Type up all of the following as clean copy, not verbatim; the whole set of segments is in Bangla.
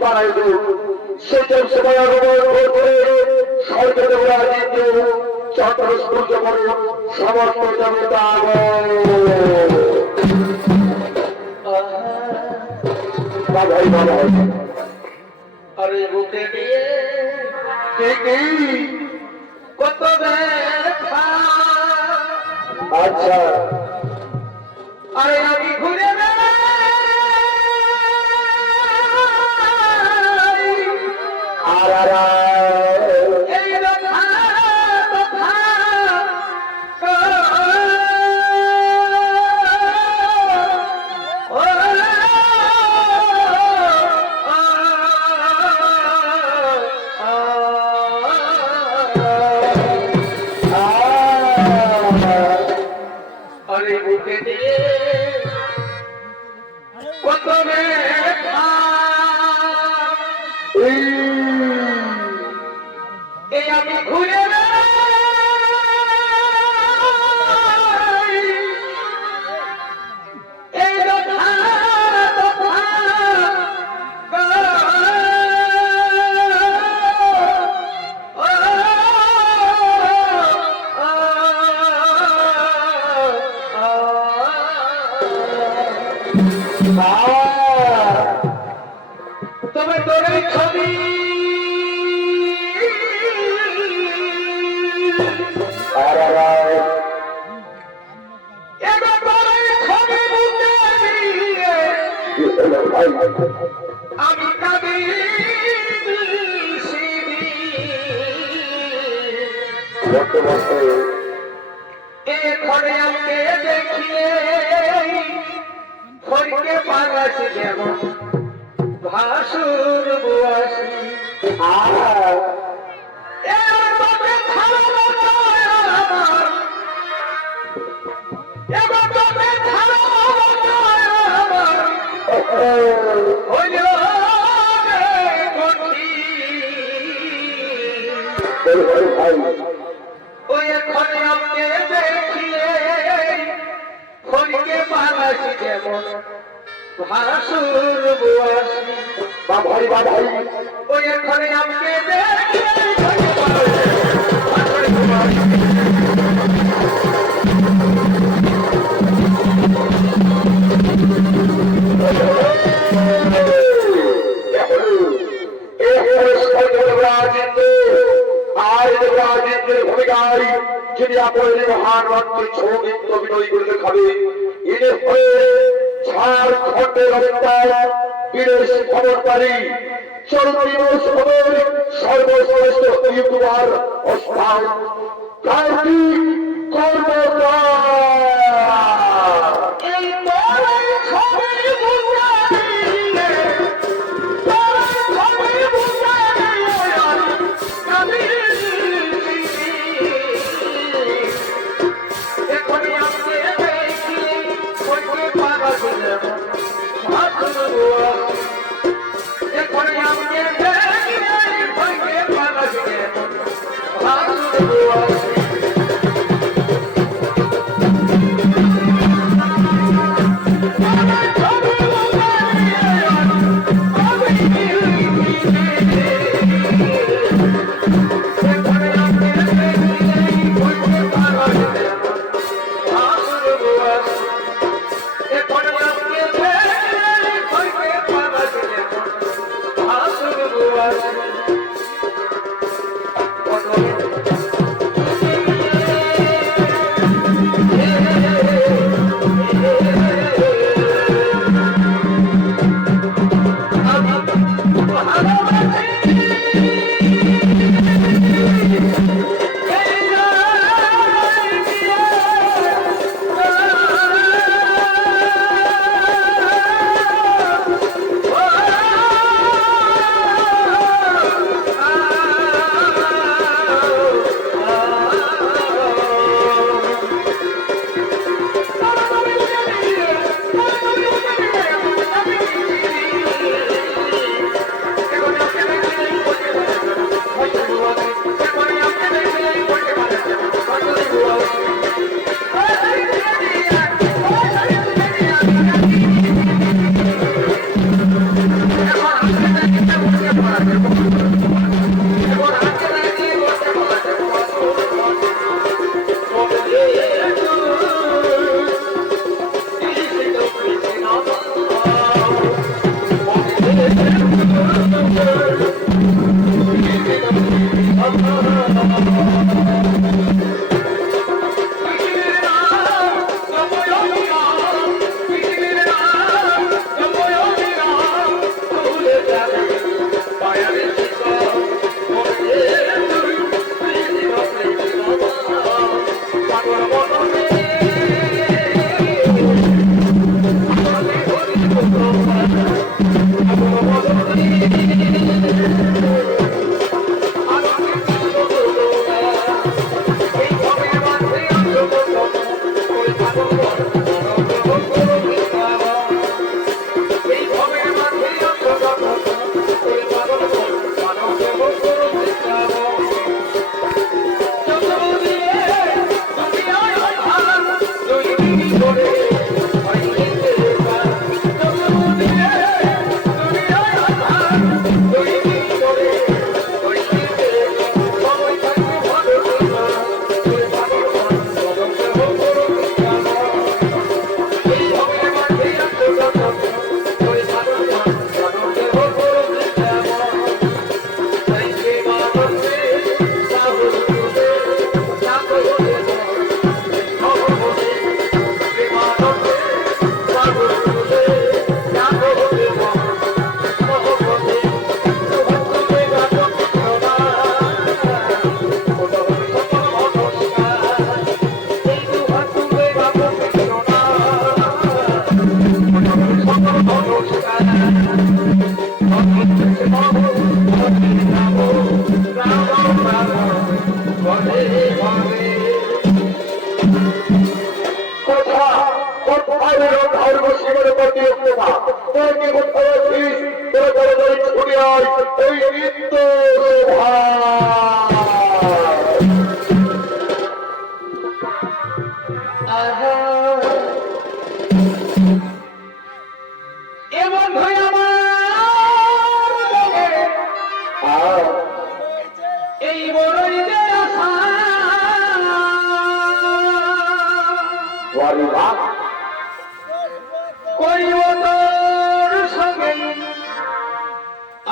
বানাইল সেটার সময় আগমন করে স্বর্গদেবরা কিন্তু চন্দ্র সূর্য করে সমস্ত দেবতা বাধাই বাধাই আরে বুকে দিয়ে কত ব্যথা আচ্ছা আরে আমি ঘুরে আর এই কথা আরে বুকে দিয়ে কত ব্যথা এই আমি ঘুরে এই কথা তবে তোর ছবি আমি কাঁদি ঘরে আমাকে দেখিয়ে ঘরকে পাগাছি যেমন ভাসুর বুয়াছি ওই ঘরে আমাকে দেখিয়ে ঘরকে পাগাছি যেমন ভাসুর বুয়াছি বাধাই বাধাই ওই ঘরে আমাকে দেখিয়ে যিনি আপনি মহান রত্ন সঙ্গীত অভিনয় করে দেখাবে এদের পরে ঝাড়খণ্ডের অবতার বিদেশ খবরকারী চরণদিবস খবর সর্বশ্রেষ্ঠ ইউটিউবার অস্থান কার্তিক কর্মকার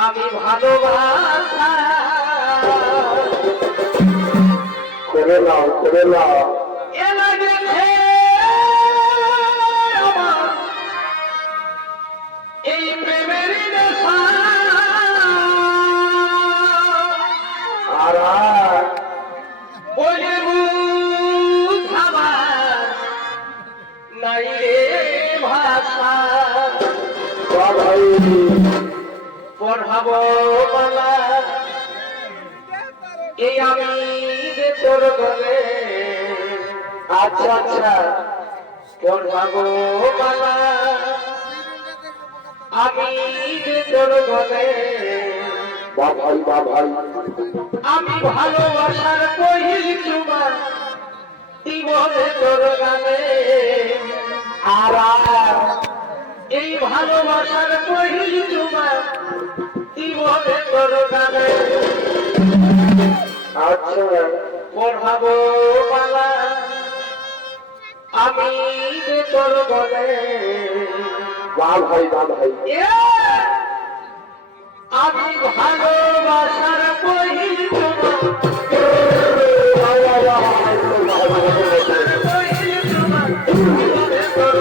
আমি ভালোবাসা করে নাও এলা গেছে আমার এই প্রেমের নেশা আর বলে বুঝাবার নাই রে ভাষা ভাই পড়াবো মালা এই আমি যে তোর গলে আচ্ছা আচ্ছা পড়াবো মালা আমি যে তোর গলে বা ভাই আমি ভালোবাসার কহিল চুমা জীবনে তোর গানে আর এই ভালোবাসার কহিল চুমা জীবনে তোর গানে আচ্ছা পড়াবো মালা আমি যে তোর গলে বা ভাই এ আমি ভালোবাসার কহিল চুমা কহিল চুমা জীবনে তোর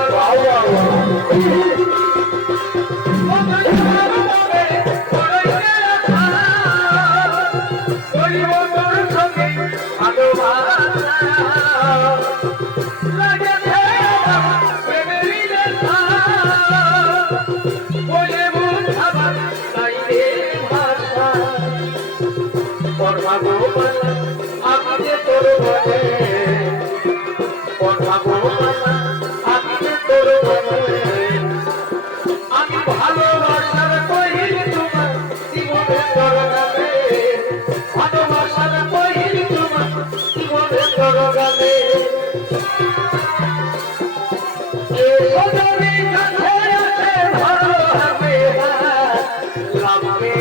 আমি যে তোর বলে পড়াবো আমি যে তোর বলে আমি ভালোবাসার কহিল তোমার জীবনে তোর গালে ভালোবাসার কহিল তোমার জীবনে তোর গালে সজনী কাছে আছে ভালো হবে লাগবে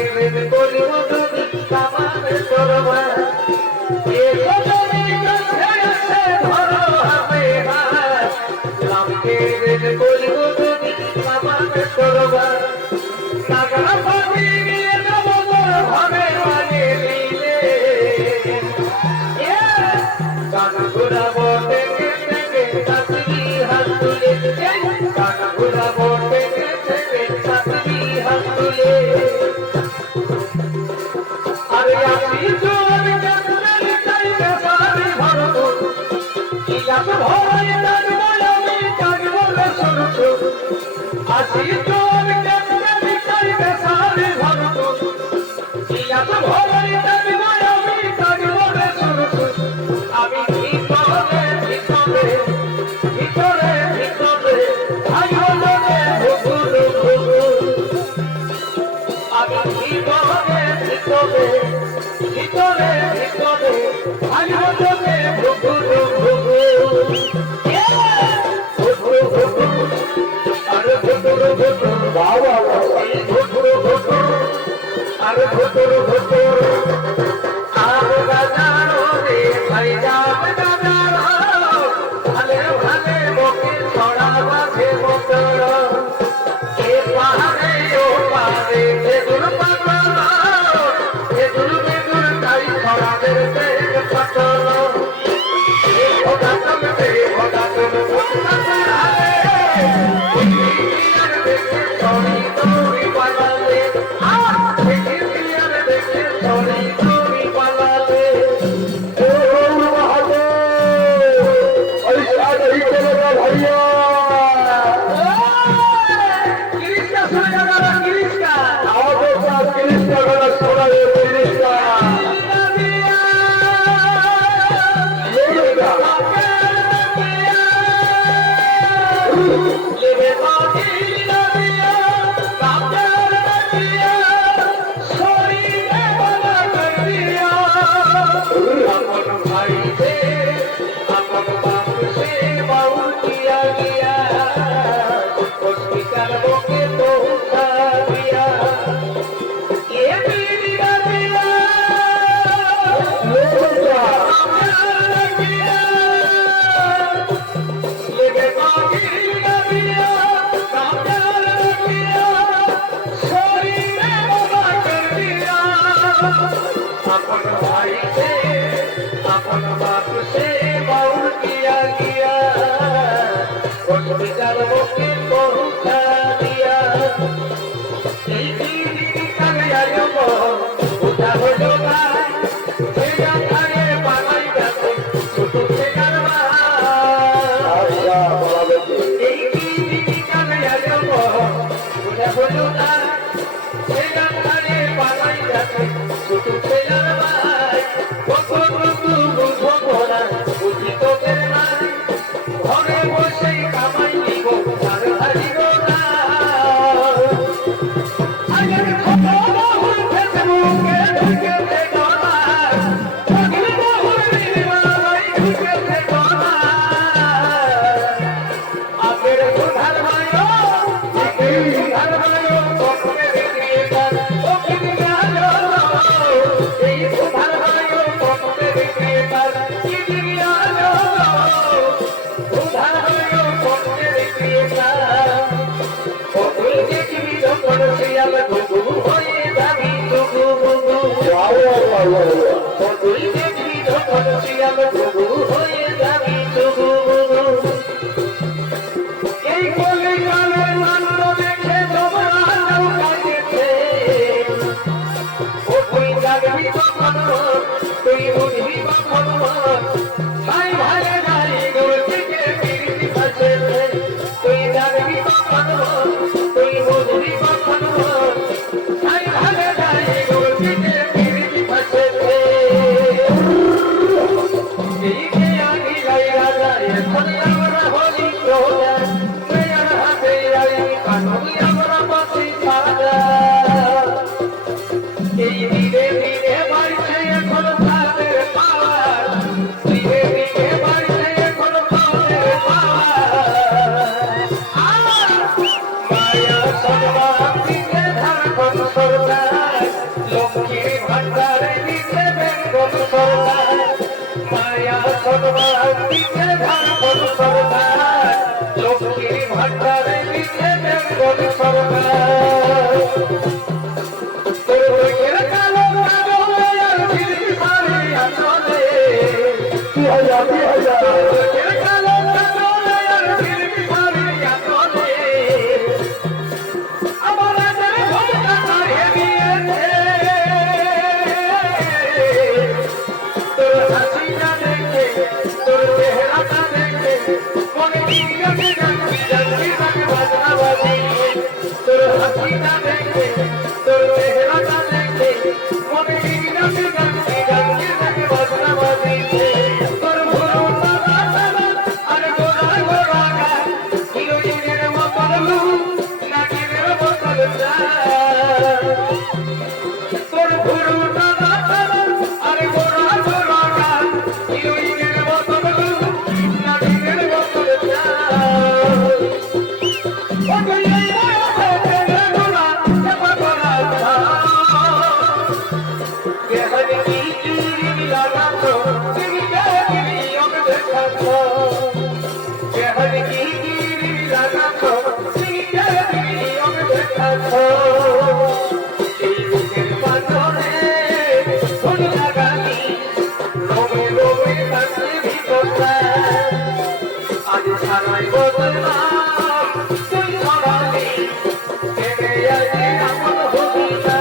বলি ভিতরে ভিতরে ভালো তোকে ভুগুরু ভুগু ভুগুরু ভুগু আরে ভুগুরু ভুগু বাবা ভুগুরু ভুগু আরে ভুগুরু ভুগু আর বাজারো রে ভাই যাব বাজারো ভালে ভালে মোকে ছড়া বাঁধে মোতর এ পাহাড়ে ও পাহাড়ে বেদুর পাগল বেদুর বেদুর তাই ছড়া দেবে পাতল এ ভোগা তুমি ভোগা তুমি আর দেখে ছড়ি তুমি পালালে দেখে দেখে ছড়ি তুমি পালালে ऐसा नहीं चलेगा भैया गिरीश का सुनेगा गिरीश का आपके साथ गिरीश का गला सुना है गिरीश का लेगा लेवे बाकी नदिया कापर नदिया सोई ने बना कर दिया अपन भाई से अपन बाप से बाउल किया गया हॉस्पिटल के तो उठा दिया ये मेरी नदिया लेगा लेवे बाकी नदिया कापर नदिया सोई ने बना कर दिया अपन भाई से अपन बाप से बाउल किया गया हॉस्पिटल के पहुंचा दिया এই দিদি কালে আয়ব উঠা হলো ভাই সেটা আগে বানাই যাচ্ছে ছোট ছেলের ভাই आजा बड़ा बेटे এই দিদি কালে আয়ব উঠা হলো ভাই সেটা আগে বানাই যাচ্ছে ছোট ছেলের ভাই কখন বুঝবো ভোলা বুঝি তোদের নাই ঘরে বসেই কামাই নিব আর হারিব না আগের খবর হল ফেসবুকে ঢুকে দেখো না আগের খবর নিমাই ঢুকে দেখো না আগের সুধার ভাইও কখনে দেখিয়ে তার ওখানে গেল এই সুধার ভাইও কখনে দেখিয়ে তার কি দিয়ে আলো সুধার ভাইও কখনে দেখিয়ে তার কখনো দেখবি যখন শিয়াল ঘুঘু হয়ে যাবি ঘুঘু ঘুঘু जाओ बाबा কতই দেখবি যখন শিয়াল ঘুঘু হয়ে যাবি ঘুঘু ঘুঘু এই কলিকালের মান্য দেখে তোমরা নৌকা গেছে ও তুই জাগবি কখন তুই বুঝবি কখন ভাই ভাই ভাই গোর থেকে ফিরবি কাছে তুই জাগবি কখন তুই বুঝবি কখন ভাই ভাই ভাই গোর থেকে ফিরবি কাছে এই যে আমি লাইলা যায় এখন আমরা হলি প্রজা মেয়ার হাতে আই কানুই আমরা বাঁচি সাজা এই ধীরে ধীরে বাড়ছে এখন তাদের পাওয়ার ধীরে ধীরে বাড়ছে এখন তাদের পাওয়ার মায়া সর্বান দিতে ঝাড়খণ্ড সরকার লক্ষ্মীর ভান্ডারে দিতে বেঙ্গল সরকার মায়া সর্বান দিতে ঝাড়খণ্ড সরকার লক্ষ্মীর ভান্ডারে দিতে বেঙ্গল সরকার তোর বইয়ের কালো কালো আর ফিরবি সারি আসলে की हजा তোর বইয়ের কালো কালো আর ফিরবি সারি আসলে আমার রাতের ভোগটা ছাড়িয়ে দিয়েছে তোর হাসিটা দেখে তোর চেহারাটা দেখে মনে বিজ্ঞানে জানবি জানবি জানবি বাজনা বাজি তোর হাসিটা দেখে তোর চেহারাটা দেখে মনে বিজ্ঞানে জানবি জানবি জানবি বাজনা বাজি তোর ভুরু রাখো এই বুকের পাথরে কোন লাগানি রবে রবে থাকতে ভিতরটা আজ সারাই বদলাম তুই ছড়ালি কেনে আছে আমার ভূমিকা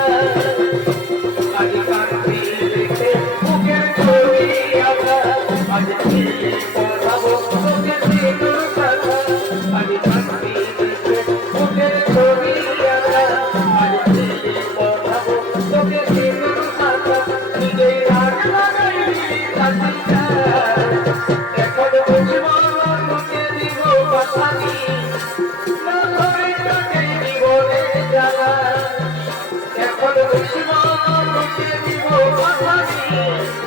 আজ কান্তি দেখে বুকের ছবি আঁকা আজ পড়াবো তোকে সিঁদুর কথা আজ কান্তি দেখে বুকের ছবি আঁকা আজ পড়াবো তোকে সিঁদুর কথা নিজেই রাগ লাগাইলি কান্তিটা এখন বুঝবো তোকে দিব বাসানি না ধরে তোকে জীবনে জ্বালা এখন বুঝবো তোকে দিব বাসানি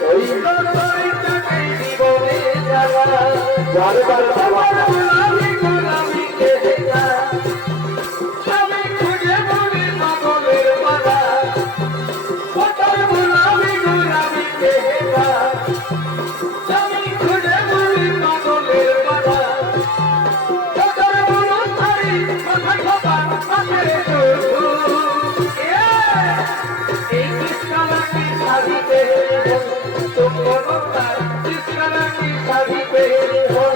ওই না ধরে তোকে জীবনে জ্বালা বারবার বাবা গোলামি গোলামি কেটে যা আমি খুঁজে বলি পাগলের পালা ওটার গোলামি গোলামি কেটে যা আমি খুঁজে বলি পাগলের পালা ওটার গুলো ছাড়ি মাথায় খোপা মাথায় শুধু এই কিসকালা কি শাড়ি পেরে हो तुम दोनों का किसकाला की शादी पेरी हो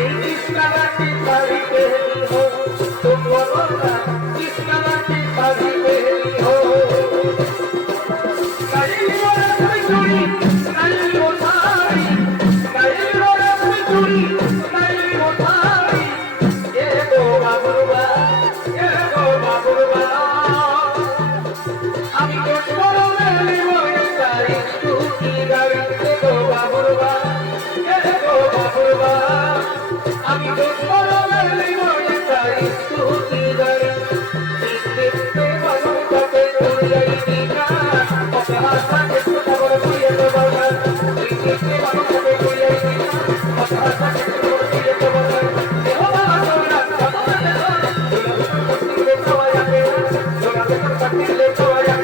এই কিসকালা की शादी पेरी हो तुम दोनों का किसकाला की शादी पेरी हो कहीं रोड़ा कोई चूड़ी कहीं वो साड़ी कहीं रोड़ा कोई चूड़ी कहीं वो साड़ी ये दो बाबुरबा আমি তো বড় মেলি বয়ে তাই টুকি গাড়ি গো বাবুরবা আমি তো বড় মেলি বয়ে তাই টুকি গাড়ি দেখতে ভালো তাকে তুই দিনা কথা থাকে কথা বড় তুই এত বড় দেখতে ভালো তাকে তুই দিনা কথা থাকে তুই এত বড় দেহ বাবা তোরা কথা বলে তো আয়া তোরা তো কাটিলে তো আয়া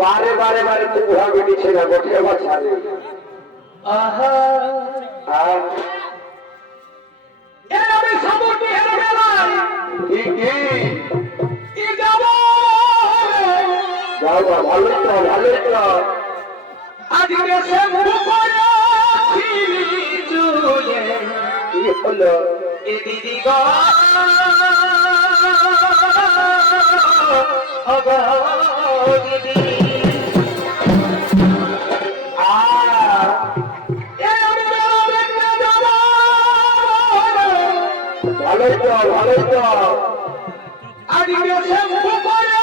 বারে বারে বারে তুই বুড়া বেটি ছেলে গোটে আমার ছাড়ে আহা আর এরবে সাবটি হেরে গেলাম কি কি যাব যাও বা ভালো তো আজকে সে মুখরা চুলে কি হলো এ দিদি গো অগো দিদি ভালো তো আজকে সে মুখরা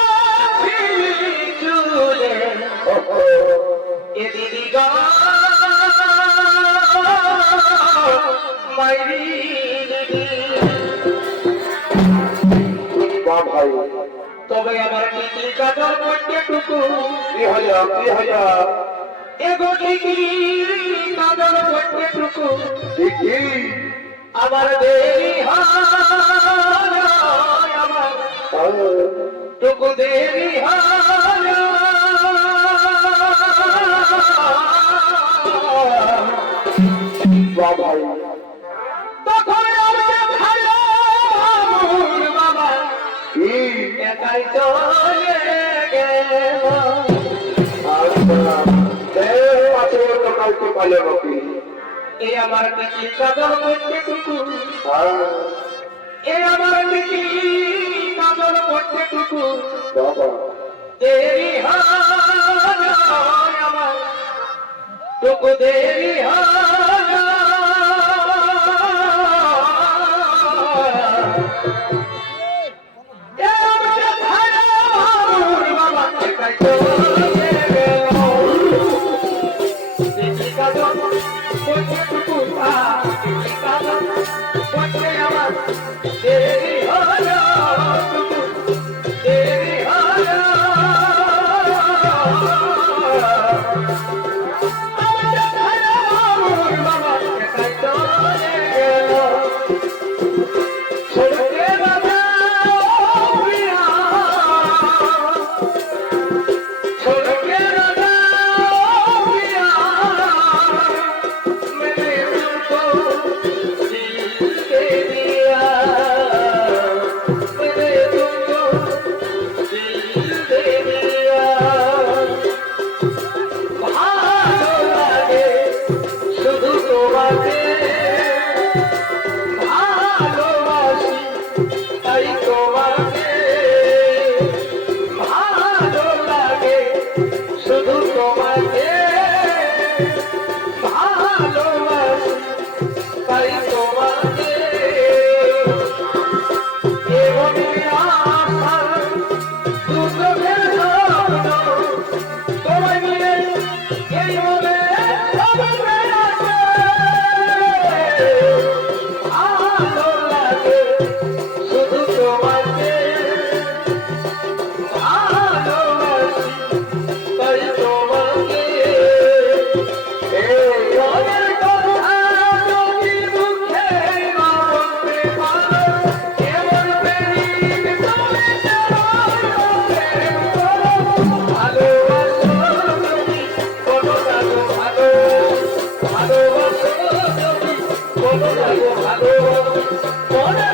চুলে এ দিদি গো মাইরি দিদি বা ভাই তবে আমার টিকি কাজল মধ্যে টুকু কি হলো এগো টিকি কাজল মধ্যে টুকু কি আমার দেরি হয় আমার টুকু দেরি হয় বা ভাই তখন আমাকে ভালো বাবা কি একাই চলে গেল আচ্ছা কাউকে পালে বাকি এ আমার দিকে কাজল করতে টুকু হ্যাঁ এ আমার দিকে কাজল করতে টুকু বাবা দেরি হয় আমার টুকু দেরি হয় এ আমার ধারা বাবাকে কাইতো দিদি কাজল করতে টুকু দিদি কাজল করতে আমার দেরি হয় টুকু দেরি হয়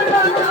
ভালো